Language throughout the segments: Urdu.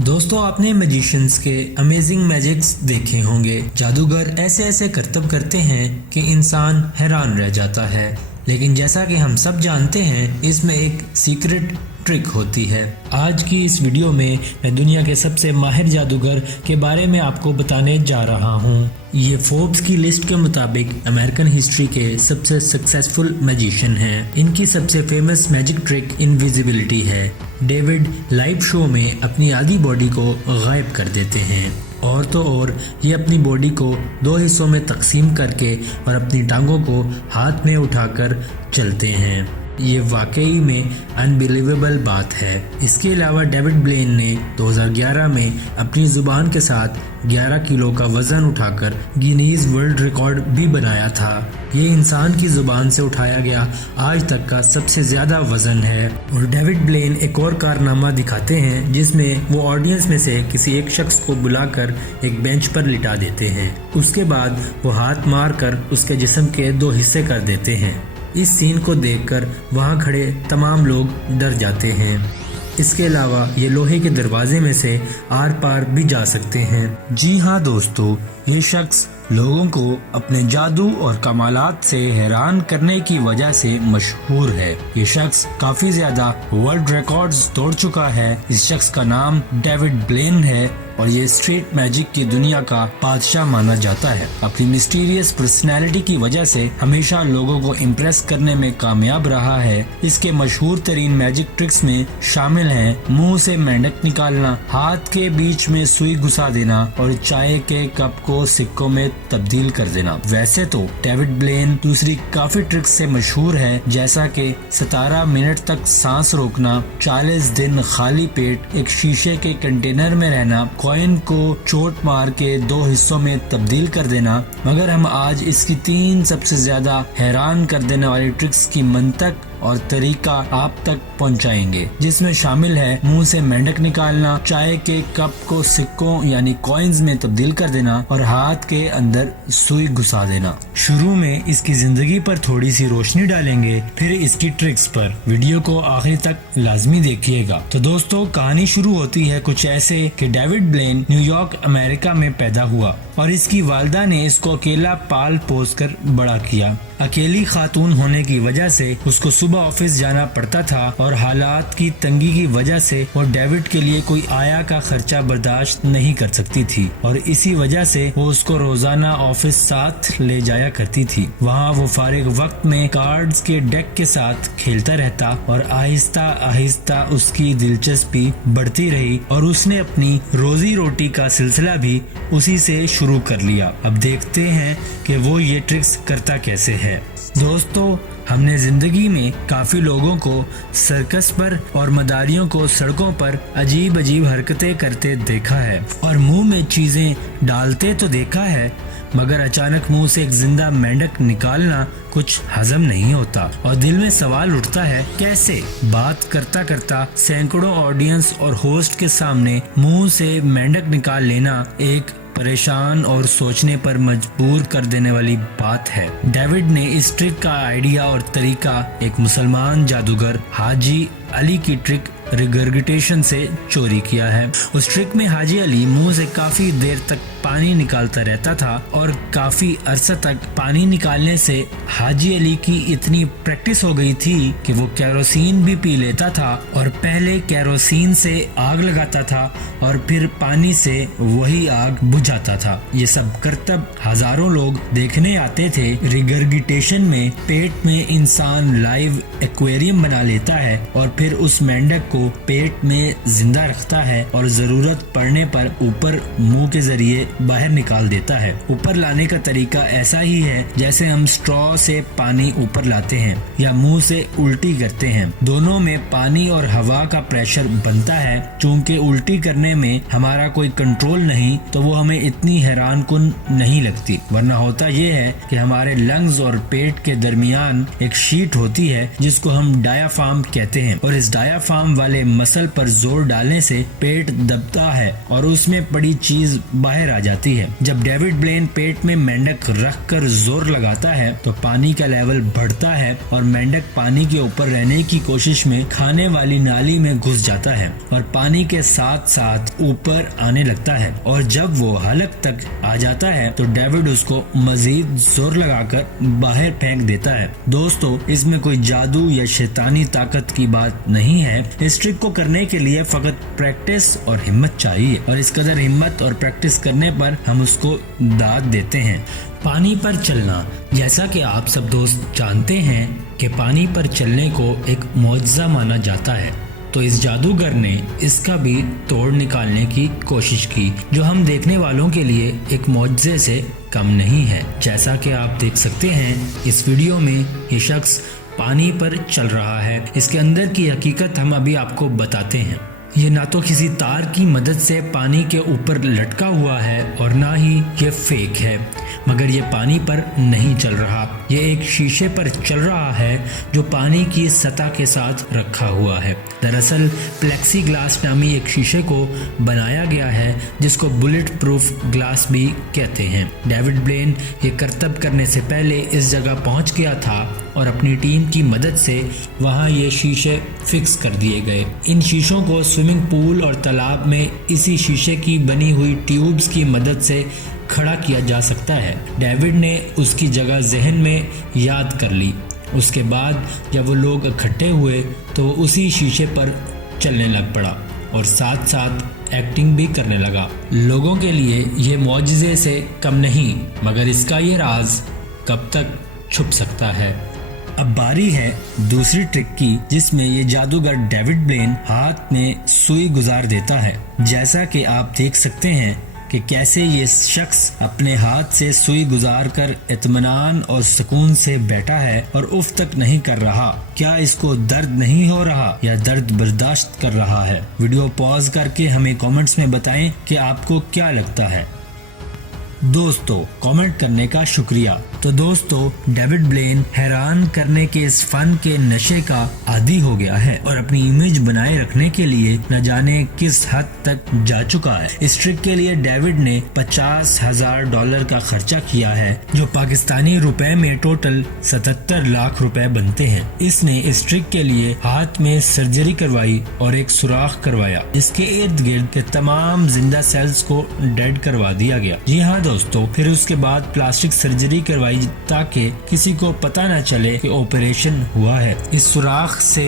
دوستوں آپ نے میجیشنز کے امیزنگ میجکس دیکھے ہوں گے۔ جادوگر ایسے ایسے کرتب کرتے ہیں کہ انسان حیران رہ جاتا ہے، لیکن جیسا کہ ہم سب جانتے ہیں اس میں ایک سیکرٹ ٹرک ہوتی ہے۔ آج کی اس ویڈیو میں دنیا کے سب سے ماہر جادوگر کے بارے میں آپ کو بتانے جا رہا ہوں۔ یہ فوربس کی لسٹ کے مطابق امریکن ہسٹری کے سب سے سکسیسفل میجیشین ہیں۔ ان کی سب سے فیمس میجک ٹرک انویزیبلٹی ہے۔ ڈیوڈ لائیو شو میں اپنی آدھی باڈی کو غائب کر دیتے ہیں، اور تو اور یہ اپنی باڈی کو 2 حصوں میں تقسیم کر کے اور اپنی ٹانگوں کو ہاتھ میں اٹھا کر چلتے ہیں۔ یہ واقعی میں انبیلیویبل بات ہے۔ اس کے علاوہ ڈیوڈ بلین نے 2011 میں اپنی زبان کے ساتھ 11 کلو کا وزن اٹھا کر گینیز ورلڈ ریکارڈ بھی بنایا تھا۔ یہ انسان کی زبان سے اٹھایا گیا آج تک کا سب سے زیادہ وزن ہے۔ اور ڈیوڈ بلین ایک اور کارنامہ دکھاتے ہیں جس میں وہ آڈینس میں سے کسی ایک شخص کو بلا کر ایک بینچ پر لٹا دیتے ہیں، اس کے بعد وہ ہاتھ مار کر اس کے جسم کے 2 حصے کر دیتے ہیں۔ اس سین کو دیکھ کر وہاں کھڑے تمام لوگ ڈر جاتے ہیں۔ اس کے علاوہ یہ لوہے کے دروازے میں سے آر پار بھی جا سکتے ہیں۔ جی ہاں دوستو، یہ شخص لوگوں کو اپنے جادو اور کمالات سے حیران کرنے کی وجہ سے مشہور ہے۔ یہ شخص کافی زیادہ ورلڈ ریکارڈز توڑ چکا ہے۔ اس شخص کا نام ڈیوڈ بلین ہے اور یہ اسٹریٹ میجک کی دنیا کا بادشاہ مانا جاتا ہے۔ اپنی مسٹیریس پرسنالٹی کی وجہ سے ہمیشہ لوگوں کو امپریس کرنے میں کامیاب رہا ہے۔ اس کے مشہور ترین میجک ٹرکس میں شامل ہیں منہ سے مینڈک نکالنا، ہاتھ کے بیچ میں سوئی گھسا دینا اور چائے کے کپ کو سکوں میں تبدیل کر دینا۔ ویسے تو ڈیوڈ بلین دوسری کافی ٹرکس سے مشہور ہے، جیسا کہ 17 منٹ تک سانس روکنا، 40 دن خالی پیٹ ایک شیشے کے کنٹینر میں رہنا، کوئن کو چوٹ مار کے 2 حصوں میں تبدیل کر دینا۔ مگر ہم آج اس کی 3 سب سے زیادہ حیران کر دینے والی ٹرکس کی منطق اور طریقہ آپ تک پہنچائیں گے، جس میں شامل ہے منہ سے مینڈک نکالنا، چائے کے کپ کو سکوں یعنی کوئنز میں تبدیل کر دینا اور ہاتھ کے اندر سوئی گھسا دینا۔ شروع میں اس کی زندگی پر تھوڑی سی روشنی ڈالیں گے، پھر اس کی ٹرکس پر۔ ویڈیو کو آخر تک لازمی دیکھیے گا۔ تو دوستو، کہانی شروع ہوتی ہے کچھ ایسے کہ ڈیوڈ بلین نیو یارک امریکہ میں پیدا ہوا اور اس کی والدہ نے اس کو اکیلا پال پوس کر بڑا کیا۔ اکیلی خاتون ہونے کی وجہ سے اس کو صبح آفس جانا پڑتا تھا اور حالات کی تنگی کی وجہ سے وہ ڈیوڈ کے لیے کوئی آیا کا خرچہ برداشت نہیں کر سکتی تھی، اور اسی وجہ سے وہ اس کو روزانہ آفس ساتھ لے جایا کرتی تھی۔ وہاں وہ فارغ وقت میں کارڈز کے ڈیک کے ساتھ کھیلتا رہتا اور آہستہ آہستہ اس کی دلچسپی بڑھتی رہی اور اس نے اپنی روزی روٹی کا سلسلہ بھی اسی سے شروع کر لیا۔ اب دیکھتے ہیں کہ وہ یہ ٹرکس کرتا کیسے ہے۔ دوستو، ہم نے زندگی میں کافی لوگوں کو سرکس پر اور مداریوں کو سڑکوں پر عجیب عجیب حرکتیں کرتے دیکھا ہے اور منہ میں چیزیں ڈالتے تو دیکھا ہے، مگر اچانک منہ سے ایک زندہ مینڈک نکالنا کچھ ہضم نہیں ہوتا اور دل میں سوال اٹھتا ہے کیسے؟ بات کرتا کرتا سینکڑوں آڈینس اور ہوسٹ کے سامنے منہ سے مینڈک نکال لینا ایک پریشان اور سوچنے پر مجبور کر دینے والی بات ہے۔ ڈیوڈ نے اس ٹرک کا آئیڈیا اور طریقہ ایک مسلمان جادوگر حاجی علی کی ٹرک ریگرگیٹیشن سے چوری کیا ہے۔ اس ٹرک میں حاجی علی منہ سے کافی دیر تک پانی نکالتا رہتا تھا اور کافی عرصہ تک پانی نکالنے سے حاجی علی کی اتنی پریکٹس ہو گئی تھی کہ وہ کیروسین بھی پی لیتا تھا اور پہلے کیروسین سے آگ لگاتا تھا اور پھر پانی سے وہی آگ بجھاتا تھا۔ یہ سب کرتب ہزاروں لوگ دیکھنے آتے تھے۔ ریگرگیٹیشن میں پیٹ میں انسان لائیو ایکویریم بنا لیتا ہے اور پھر اس مینڈک کو پیٹ میں زندہ رکھتا ہے اور ضرورت پڑنے پر اوپر منہ کے ذریعے باہر نکال دیتا ہے۔ اوپر لانے کا طریقہ ایسا ہی ہے جیسے ہم سٹرا سے پانی اوپر لاتے ہیں یا منہ سے الٹی کرتے ہیں۔ دونوں میں پانی اور ہوا کا پریشر بنتا ہے۔ چونکہ الٹی کرنے میں ہمارا کوئی کنٹرول نہیں تو وہ ہمیں اتنی حیران کن نہیں لگتی، ورنہ ہوتا یہ ہے کہ ہمارے لنگز اور پیٹ کے درمیان ایک شیٹ ہوتی ہے جس کو ہم ڈایافرام کہتے ہیں، اور اس ڈایافرام والے والے مسل پر زور ڈالنے سے پیٹ دبتا ہے اور اس میں پڑی چیز باہر آ جاتی ہے۔ جب ڈیوڈ بلین پیٹ میں مینڈک رکھ کر زور لگاتا ہے تو پانی کا لیول بڑھتا ہے اور مینڈک پانی کے اوپر رہنے کی کوشش میں کھانے والی نالی میں گھس جاتا ہے اور پانی کے ساتھ ساتھ اوپر آنے لگتا ہے، اور جب وہ حلق تک آ جاتا ہے تو ڈیوڈ اس کو مزید زور لگا کر باہر پھینک دیتا ہے۔ دوستو، اس میں کوئی جادو یا شیطانی طاقت کی بات نہیں ہے۔ اس ٹرک کو کرنے کے لیے فقط پریکٹس اور ہمت چاہیے، اور اس قدر ہمت اور پریکٹس کرنے پر ہم اس کو داد دیتے ہیں۔ پانی پر چلنا، جیسا کہ آپ سب دوست جانتے ہیں کہ پانی پر چلنے کو ایک معجزہ مانا جاتا ہے، تو اس جادوگر نے اس کا بھی توڑ نکالنے کی کوشش کی، جو ہم دیکھنے والوں کے لیے ایک معجزے سے کم نہیں ہے۔ جیسا کہ آپ دیکھ سکتے ہیں اس ویڈیو میں یہ شخص پانی پر چل رہا ہے۔ اس کے اندر کی حقیقت ہم ابھی آپ کو بتاتے ہیں۔ یہ نہ تو کسی تار کی مدد سے پانی کے اوپر لٹکا ہوا ہے اور نہ ہی یہ فیک ہے، مگر یہ پانی پر نہیں چل رہا، یہ ایک شیشے پر چل رہا ہے جو پانی کی سطح کے ساتھ رکھا ہوا ہے۔ دراصل پلیکسی گلاس نامی ایک شیشے کو بنایا گیا ہے جس کو بلٹ پروف گلاس بھی کہتے ہیں۔ ڈیوڈ بلین یہ کرتب کرنے سے پہلے اس جگہ پہنچ گیا تھا اور اپنی ٹیم کی مدد سے وہاں یہ شیشے فکس کر دیے گئے۔ ان شیشوں کو سوئمنگ پول اور تالاب میں اسی شیشے کی بنی ہوئی ٹیوبز کی مدد سے کھڑا کیا جا سکتا ہے۔ ڈیوڈ نے اس کی جگہ ذہن میں یاد کر لی۔ اس کے بعد جب وہ لوگ اکٹھے ہوئے تو وہ اسی شیشے پر چلنے لگ پڑا اور ساتھ ساتھ ایکٹنگ بھی کرنے لگا۔ لوگوں کے لیے یہ معجزے سے کم نہیں، مگر اس کا یہ راز کب تک چھپ سکتا ہے؟ اب باری ہے دوسری ٹرک کی، جس میں یہ جادوگر ڈیوڈ بلین ہاتھ میں سوئی گزار دیتا ہے۔ جیسا کہ آپ دیکھ سکتے ہیں کہ کیسے یہ شخص اپنے ہاتھ سے سوئی گزار کر اطمینان اور سکون سے بیٹھا ہے اور اف تک نہیں کر رہا۔ کیا اس کو درد نہیں ہو رہا یا درد برداشت کر رہا ہے؟ ویڈیو پاز کر کے ہمیں کامنٹس میں بتائیں کہ آپ کو کیا لگتا ہے۔ دوستو، کامنٹ کرنے کا شکریہ۔ تو دوستو، ڈیوڈ بلین حیران کرنے کے اس فن کے نشے کا عادی ہو گیا ہے اور اپنی امیج بنائے رکھنے کے لیے نہ جانے کس حد تک جا چکا ہے۔ اس ٹرک کے لیے ڈیوڈ نے $50,000 کا خرچہ کیا ہے، جو پاکستانی روپے میں ٹوٹل 77 لاکھ روپے بنتے ہیں۔ اس نے اس ٹرک کے لیے ہاتھ میں سرجری کروائی اور ایک سوراخ کروایا، اس کے ارد گرد کے تمام زندہ سیلز کو ڈیڈ کروا دیا گیا۔ جی ہاں دوستو، پھر اس کے بعد پلاسٹک سرجری کروائی تاکہ کسی کو پتہ نہ چلے کہ آپریشن ہوا ہے۔ اس سوراخ سے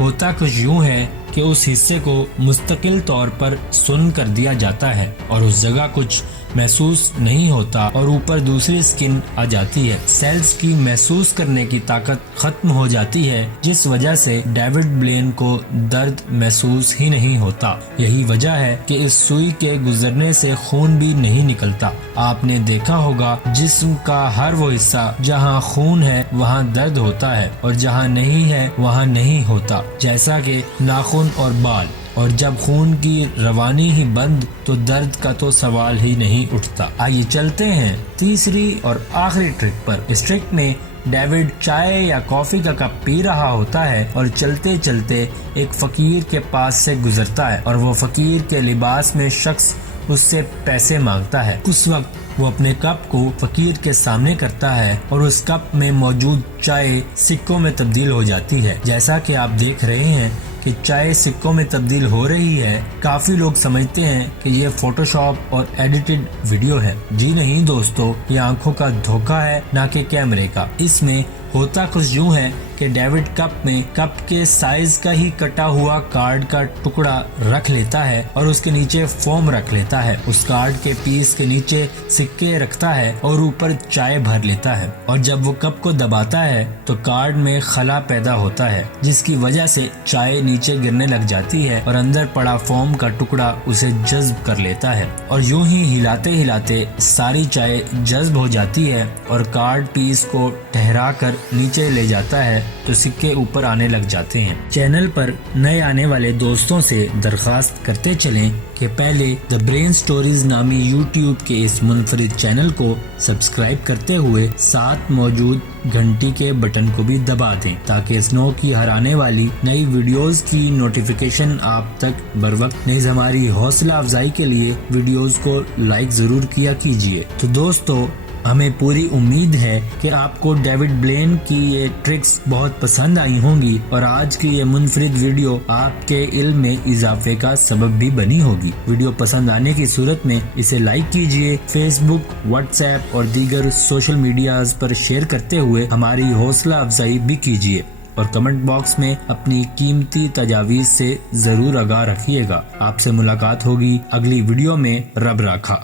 ہوتا کچھ یوں ہے کہ اس حصے کو مستقل طور پر سن کر دیا جاتا ہے اور اس جگہ کچھ محسوس نہیں ہوتا اور اوپر دوسری سکن آ جاتی ہے۔ سیلز کی محسوس کرنے کی طاقت ختم ہو جاتی ہے، جس وجہ سے ڈیوڈ بلین کو درد محسوس ہی نہیں ہوتا۔ یہی وجہ ہے کہ اس سوئی کے گزرنے سے خون بھی نہیں نکلتا۔ آپ نے دیکھا ہوگا جسم کا ہر وہ حصہ جہاں خون ہے وہاں درد ہوتا ہے اور جہاں نہیں ہے وہاں نہیں ہوتا، جیسا کہ ناخن اور بال، اور جب خون کی روانی ہی بند تو درد کا تو سوال ہی نہیں اٹھتا۔ آئیے چلتے ہیں تیسری اور آخری ٹرک پر۔ اس ٹرک میں ڈیوڈ چائے یا کافی کا کپ پی رہا ہوتا ہے اور چلتے چلتے ایک فقیر کے پاس سے گزرتا ہے اور وہ فقیر کے لباس میں شخص اس سے پیسے مانگتا ہے۔ اس وقت وہ اپنے کپ کو فقیر کے سامنے کرتا ہے اور اس کپ میں موجود چائے سکوں میں تبدیل ہو جاتی ہے۔ جیسا کہ آپ دیکھ رہے ہیں کہ چائے سکوں میں تبدیل ہو رہی ہے۔ کافی لوگ سمجھتے ہیں کہ یہ فوٹو شاپ اور ایڈیٹڈ ویڈیو ہے۔ جی نہیں دوستو، یہ آنکھوں کا دھوکہ ہے، نہ کہ کیمرے کا۔ اس میں ہوتا کچھ یوں ہے کہ ڈیوڈ کپ میں کپ کے سائز کا ہی کٹا ہوا کارڈ کا ٹکڑا رکھ لیتا ہے اور اس کے نیچے فوم رکھ لیتا ہے۔ اس کارڈ کے پیس کے نیچے سکے رکھتا ہے اور اوپر چائے بھر لیتا ہے، اور جب وہ کپ کو دباتا ہے تو کارڈ میں خلا پیدا ہوتا ہے، جس کی وجہ سے چائے نیچے گرنے لگ جاتی ہے اور اندر پڑا فوم کا ٹکڑا اسے جذب کر لیتا ہے، اور یوں ہی ہلاتے ہلاتے ساری چائے جذب ہو جاتی ہے اور کارڈ پیس کو ٹھہرا کر نیچے لے جاتا ہے تو سکے اوپر آنے لگ جاتے ہیں۔ چینل پر نئے آنے والے دوستوں سے درخواست کرتے چلیں کہ پہلے دا برین سٹوریز نامی یوٹیوب کے اس منفرد چینل کو سبسکرائب کرتے ہوئے ساتھ موجود گھنٹی کے بٹن کو بھی دبا دیں تاکہ اسنو کی ہر آنے والی نئی ویڈیوز کی نوٹیفیکیشن آپ تک بروقت نیز ہماری حوصلہ افزائی کے لیے ویڈیوز کو لائک ضرور کیا کیجیے۔ تو دوستو، ہمیں پوری امید ہے کہ آپ کو ڈیوڈ بلین کی یہ ٹرکس بہت پسند آئی ہوں گی اور آج کی یہ منفرد ویڈیو آپ کے علم میں اضافے کا سبب بھی بنی ہوگی۔ ویڈیو پسند آنے کی صورت میں اسے لائک کیجئے، فیس بک، واٹس ایپ اور دیگر سوشل میڈیاز پر شیئر کرتے ہوئے ہماری حوصلہ افزائی بھی کیجئے اور کمنٹ باکس میں اپنی قیمتی تجاویز سے ضرور آگاہ رکھیے گا۔ آپ سے ملاقات ہوگی اگلی ویڈیو میں۔ رب راکھا۔